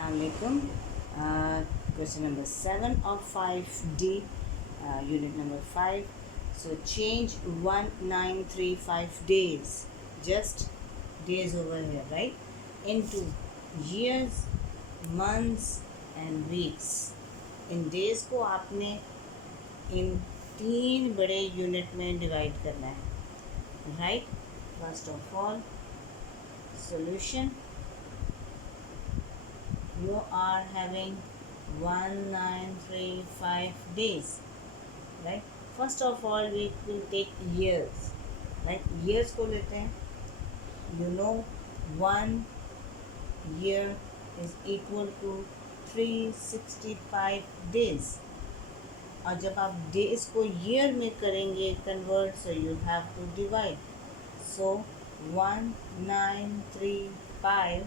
Assalamualaikum. Question number 7 of 5D, unit number 5. So change 1935 days, just days over here, right, into years, months and weeks. In days को आपने इन 3 बड़े unit में divide करना है, right. First of all solution. You are having 1935 days, right. First of all we will take years, right. years को लेते हैं. You know 1 year is equal to 365 days. और जब आप डेज को ईयर में करेंगे convert, so you have to divide. So 1935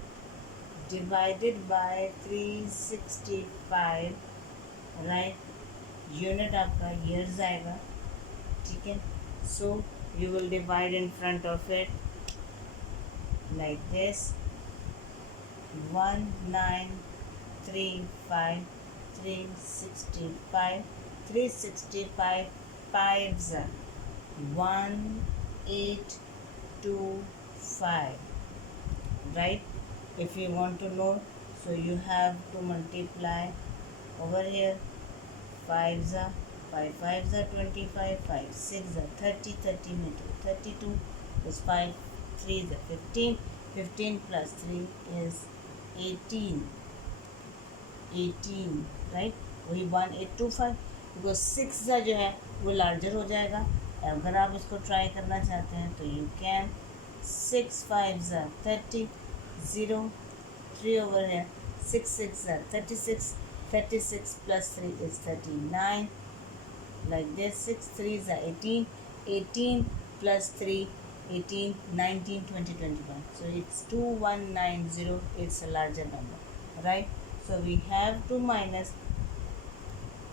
divided by 365, right. Unit आपका ईयर्स आएगा, ठीक है. So you will divide in front of it like this. 1935 365 fives are 1825, right. If you want to know, so you have to multiply over here. 5 fives are 25, 5 6 are 30, 30 में 32 plus 5 3 is 15, 15 plus 3 is 18, right. वही 1825, because 6 जो है वो larger हो जाएगा. अगर आप इसको ट्राई करना चाहते हैं तो you can. 6 5s are 30, 0 3 over here. 6 6 are 36, 36 plus 3 is 39, like this. 6 3s are 18, 18 plus 3 18, 19 20 21. So it's 2190. It's a larger number, right. So we have to minus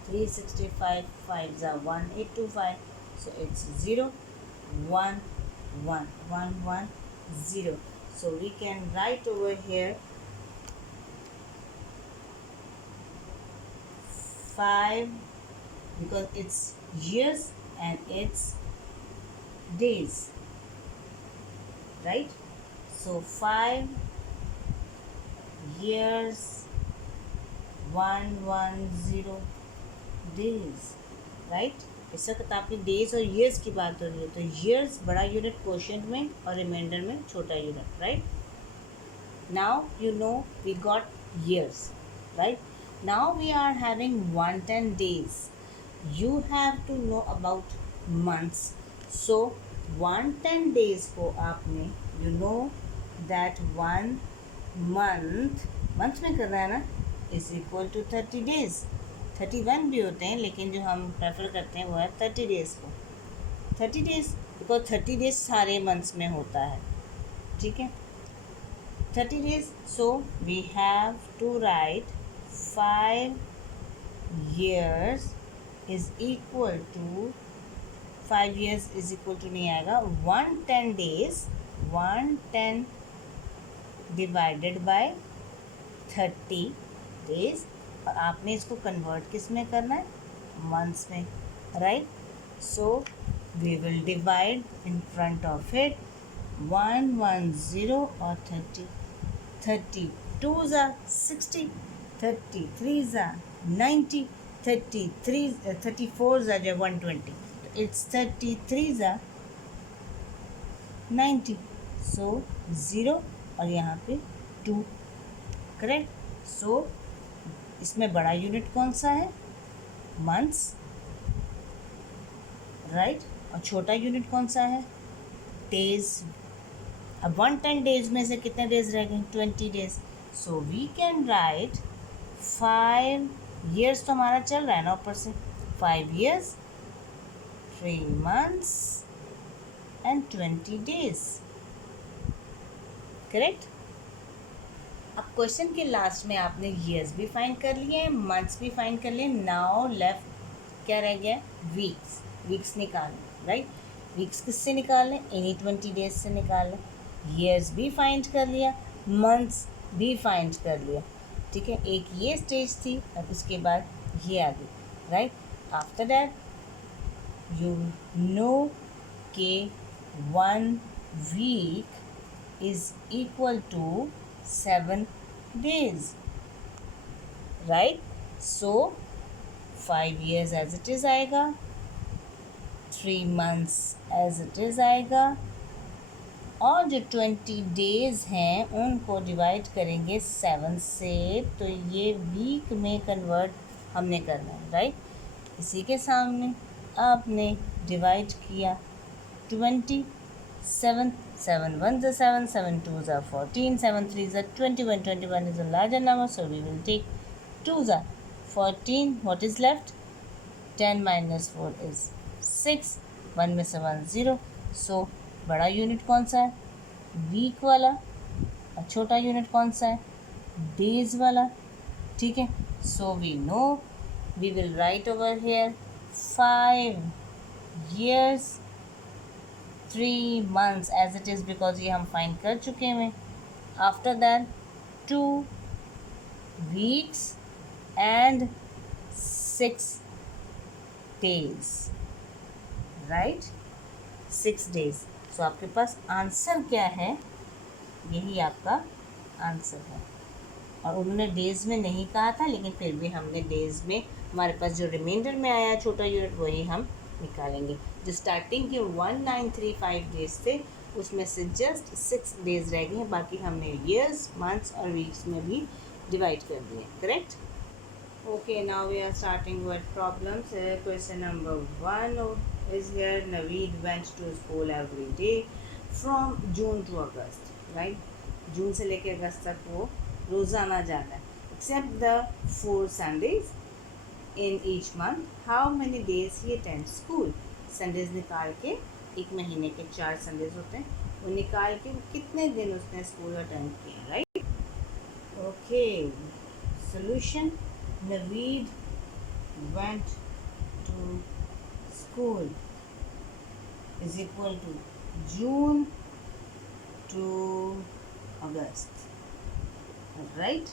365 5s are 1825. So it's 0 1 1 1 1 0. So we can write over here 5, because it's years and it's days, right. So 5 years 110 days, right. इस वक्त आपकी days और years की बात हो रही है, तो ईयर्स बड़ा यूनिट क्वोशिएंट में और रिमाइंडर में छोटा unit, right. Now you know we got years, right. Now we are having 110 days. You have to know about months. So 110 days को आपने, यू नो दैट 1 मंथ में करना है ना, इज इक्वल टू 30 days. 31 भी होते हैं, लेकिन जो हम प्रेफर करते हैं वो है 30 days को. 30 days बिकॉज 30 days सारे मंथ्स में होता है, ठीक है. 30 days. So we have to write 5 years is equal to 5 years is equal to नहीं आएगा. 110 days, 110 डिवाइडेड बाय 30 days. और आपने इसको कन्वर्ट किस में करना है, मंथ्स में, right. So we will divide in front of it 110 और 30. 32s are 60, 33s are 90, 34s are 120. It's 33s are 90. सो 0 और यहाँ पे 2, करेक्ट. सो इसमें बड़ा यूनिट कौन सा है, मंथ्स, राइट. और छोटा यूनिट कौन सा है, डेज. अब 110 days में से कितने डेज रह गए, 20 days. So we can write 5 years तो हमारा चल रहा है ना ऊपर से. 5 years 3 months and 20 days, correct. अब क्वेश्चन के लास्ट में आपने ईयर्स भी फाइंड कर लिए, मंथ्स भी फाइंड कर लिए. नाउ लेफ्ट क्या रह गया, वीक्स. वीक्स निकालने, राइट. वीक्स किससे निकालने, इन्हीं 20 days से निकालने. ईयर्स भी फाइंड कर लिया, मंथ्स भी फाइंड कर लिया. ठीक है, एक ये स्टेज थी, अब उसके बाद ये आ गई, right. After that you know के 1 week is equal to 7 days, right. So 5 years as it is आएगा, 3 months एज इट इज़ आएगा, और जो 20 days हैं उनको डिवाइड करेंगे 7 से, तो ये वीक में कन्वर्ट हमने करना है, राइट। इसी के सामने आपने डिवाइड किया 20, 7 1 is 7, 7 2 is 14, 7 3 is 21, 21 is a larger number, so we will take 2 is 14. What is left? 10 minus 4 is 6, 1 में से 1 0, so बड़ा यूनिट कौन सा है? वीक वाला। और छोटा यूनिट कौन सा है? डेज वाला, ठीक है। So we know we will write over here 5 years 3 months as it is, because ये हम फाइंड कर चुके हैं। After that 2 weeks and 6 days, right, 6 days। So आपके पास आंसर क्या है? यही आपका आंसर है। और उन्होंने डेज़ में नहीं कहा था, लेकिन फिर भी हमने डेज़ में, हमारे पास जो रिमाइंडर में आया छोटा यूनिट वही हम निकालेंगे। जो स्टार्टिंग के 1935 डेज थे उसमें से जस्ट 6 days रह गए हैं, बाकी हमने ईयर्स, मंथ्स और वीक्स में भी डिवाइड कर दिए, correct. Okay, now we are starting with problems. Question number 1 is here. Naveed went to school every day from June to August. Right? जून से लेकर अगस्त तक वो रोज़ाना जाता है, except the 4 Sundays in each month. How many days he attends school? Sundays निकाल के, एक महीने के 4 Sundays होते हैं, वो निकाल के कितने दिन उसने स्कूल अटेंड किए, right. Okay, solution. Naveed went to school is equal to June to August, right,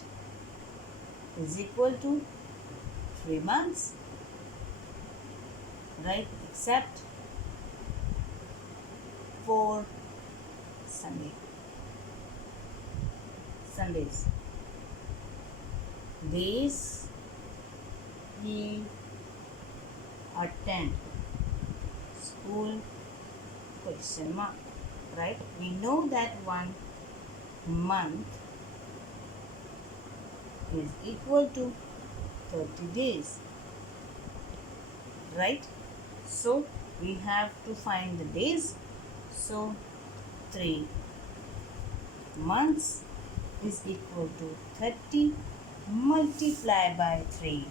is equal to 3 months, right, except for Sundays. Days he attend school, question mark, right. We know that 1 month is equal to 30 days, right. So we have to find the days. So 3 months is equal to 30 multiply by 3.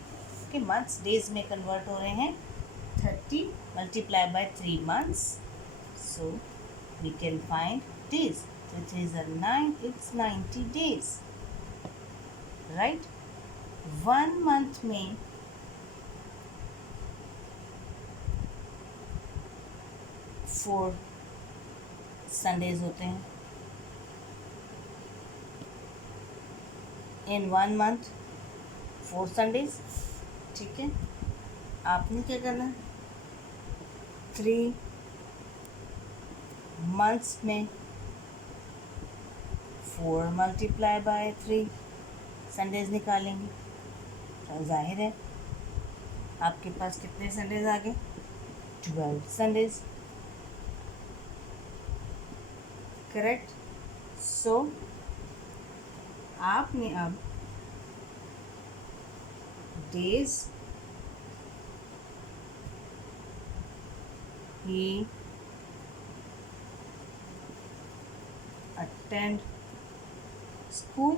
Okay, months days में convert हो रहे हैं, 30 multiply by 3 months, so we can find days. 3 3s are 9, it's 90 days, right. 1 month में 4 Sundays होते हैं। In 1 month 4 Sundays, ठीक है। आपने क्या करना है, 3 months में 4 multiply by 3 Sundays निकालेंगे, तो जाहिर है आपके पास कितने Sundays आ गए? 12 Sundays, करेक्ट। सो आपने अब डेज ही अटेंड स्कूल,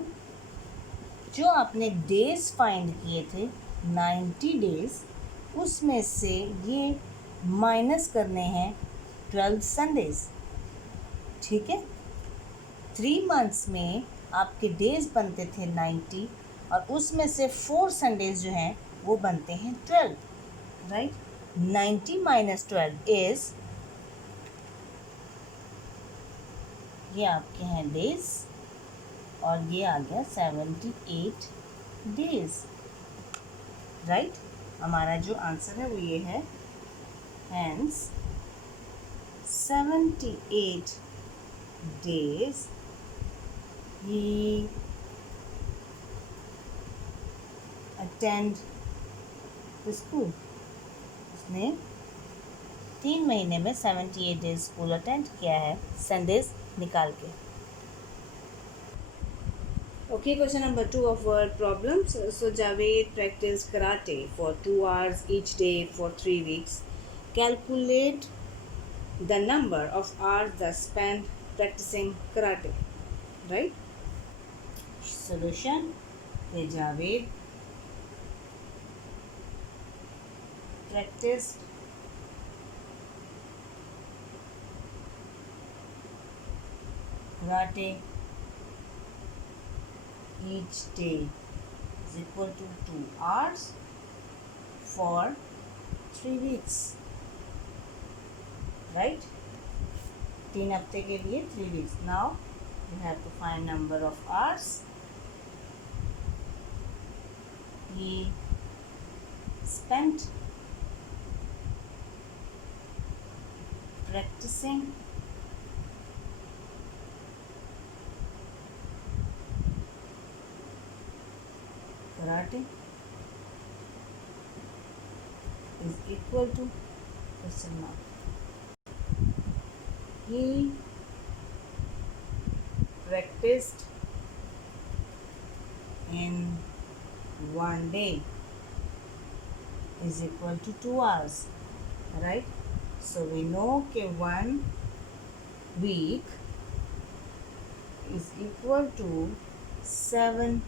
जो आपने डेज फाइंड किए थे 90 डेज, उसमें से ये माइनस करने हैं 12 Sundays, ठीक है। 3 months में आपके डेज बनते थे 90, और उसमें से 4 Sundays जो हैं वो बनते हैं 12, राइट। 90 minus 12 इज़, ये आपके हैं डेज, और ये आ गया 78 डेज, राइट। हमारा जो आंसर है वो ये है, hence 78 days he attend the school। उसने 3 महीने में 78 डेज स्कूल अटेंड किया है, संडेज निकाल के। Okay, question number 2 of word problems. So Javed practiced karate for 2 hours each day for 3 weeks. Calculate the number of hours that spent practicing karate. Right? Solution, the Javed practiced karate each day is equal to 2 hours for 3 weeks, right? 3 हफ्ते के लिए 3 weeks. Now you have to find number of hours he spent practicing karate is equal to question mark. He practiced in 1 day is equal to 2 hours, right? So we know that 1 week is equal to 7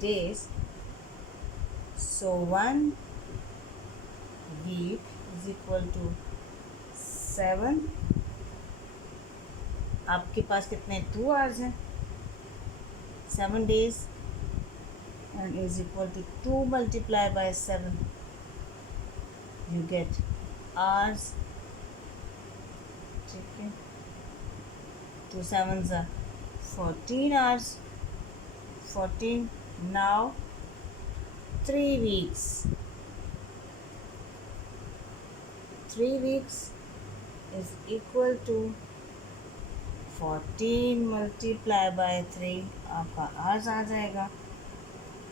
days. So 1 week is equal to 7. आपके पास कितने 2 hours हैं, 7 days and is equal to 2 multiplied by 7. You get hours, ठीक है, 2 sevens are 14 hours, 14. Now 3 weeks, 3 weeks is equal to 14 multiplied by 3, आपका hours आ जाएगा।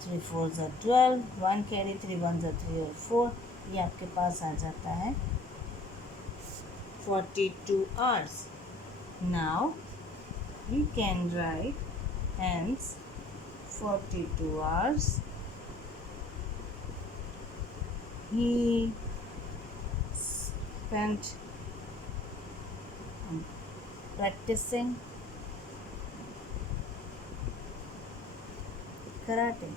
3 4s are 12, 1 carry, 3 1s are 3 और 4, ये आपके पास आ जाता है 42 hours. Now we can write hence 42 hours he spent practicing karate,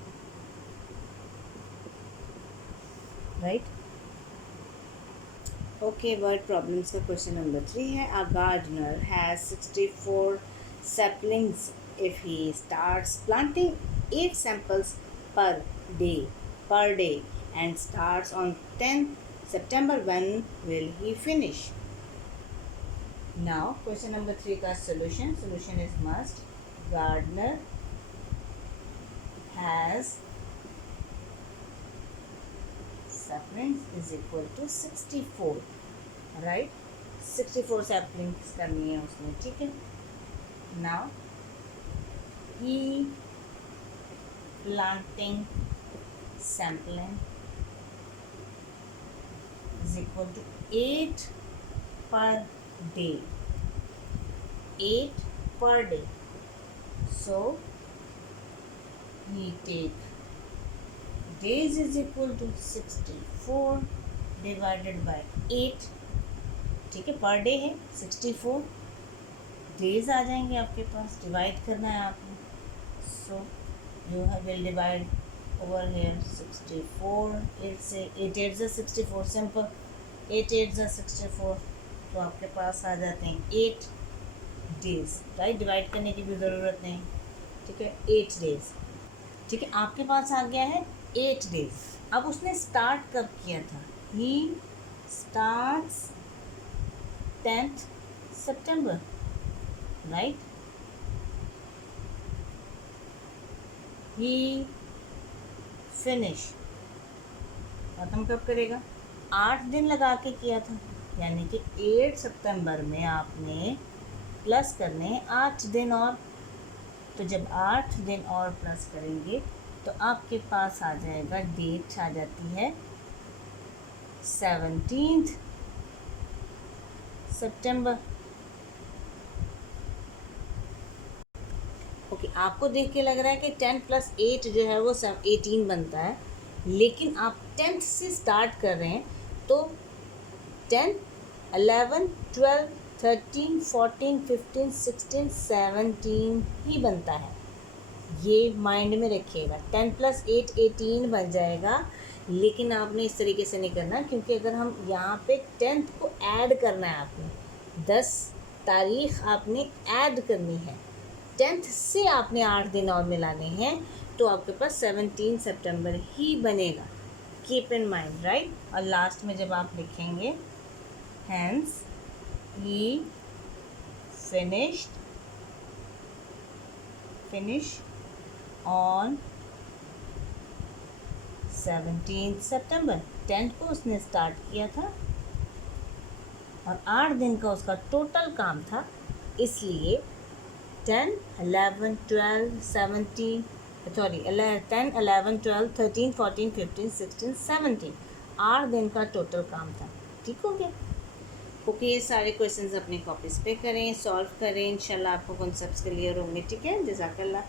right? Okay, word problems का question number 3 है. A gardener has 64 saplings. If he starts planting 8 samples per day and starts on 10th September, when will he finish? Now question number 3 का solution is must. Gardener has saplings is equal to 64, right? 64 saplings करनी है उसने, ठीक है। Now he planting sampling is equal to 8 per day, 8 per day. So we take days is equal to 64 divided by 8, ठीक है, per day है 64, days आ जाएंगे आपके पास, डिवाइड करना है आपने। सो you will divide over here 64, 8 से 8 8 से 64, सिंपल 8 8 से 64, तो आपके पास आ जाते हैं 8 डेज, राइट। डिवाइड करने की भी ज़रूरत नहीं, ठीक है, 8 डेज, ठीक है, आपके पास आ गया है 8 डेज। अब उसने स्टार्ट कब किया था? He starts 10th September, right. He finish, ख़त्म कब करेगा? 8 दिन लगा के किया था, यानी कि 8 सितंबर में आपने प्लस करने 8 दिन और। तो जब 8 दिन और प्लस करेंगे तो आपके पास आ जाएगा, डेट आ जाती है 17 सितंबर। ओके, आपको देख के लग रहा है कि 10 + 8 जो है वो 18 बनता है, लेकिन आप 10th से स्टार्ट कर रहे हैं तो 10, 11, 12, 13, 14, 15, 16, 17 ही बनता है। ये माइंड में रखिएगा, 10 + 8 18 बन जाएगा, लेकिन आपने इस तरीके से नहीं करना, क्योंकि अगर हम यहाँ पे 10th को ऐड करना है, आपने 10 तारीख आपने ऐड करनी है, 10th से आपने 8 दिन और मिलाने हैं, तो आपके पास 17 सितंबर ही बनेगा। Keep in mind, right. और लास्ट में जब आप लिखेंगे हैंस ही फिनिश ऑन 17 सितंबर, 10th को उसने स्टार्ट किया था और 8 दिन का उसका टोटल काम था, इसलिए 10, 11, 12, 17 सॉरी 10, 11, 12, 13, 14, 15, 16, 17 8 दिन का टोटल काम था। ठीक हो गया? ओके, ये सारे क्वेश्चंस अपनी कॉपीज़ पे करें, सॉल्व करें, इंशाल्लाह आपको कॉन्सेप्ट्स क्लियर होंगे। ठीक है, जज़ाकल्लाह।